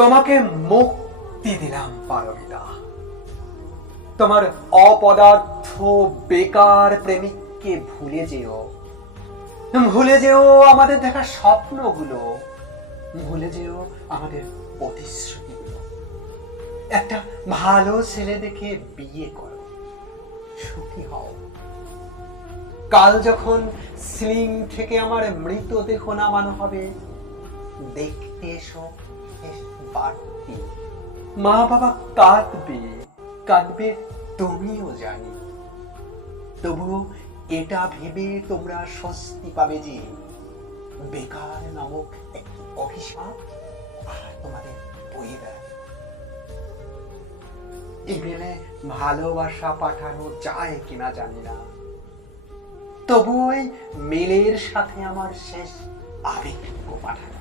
তোমাকে মুক্তি দিলাম পারমিতা। তোমার অপদার্থ বেকার প্রেমিককে ভুলে যেও, ভুলে যেও আমাদের দেখা স্বপ্নগুলো, ভুলে যেও আমাদের প্রতিশ্রুতিগুলো। একটা ভালো ছেলে দেখে বিয়ে করো, সুখী হও। কাল যখন সিলিং থেকে আমার মৃতদেহ নামানো হবে, দেখতে এসো বাড়তি। মা বাবা কাঁদবে, কাঁদবে তুমিও জানি। তবুও এটা ভেবে তোমরা স্বস্তি পাবে যে বেকার নামক একটি অভিশাপ আর তোমাদের বয়ে বেড়াবে। ইমেলে ভালোবাসা পাঠানো যায় কিনা জানি না, তবু ওই মেলের সাথে আমার শেষ আবেগটুকু পাঠানো।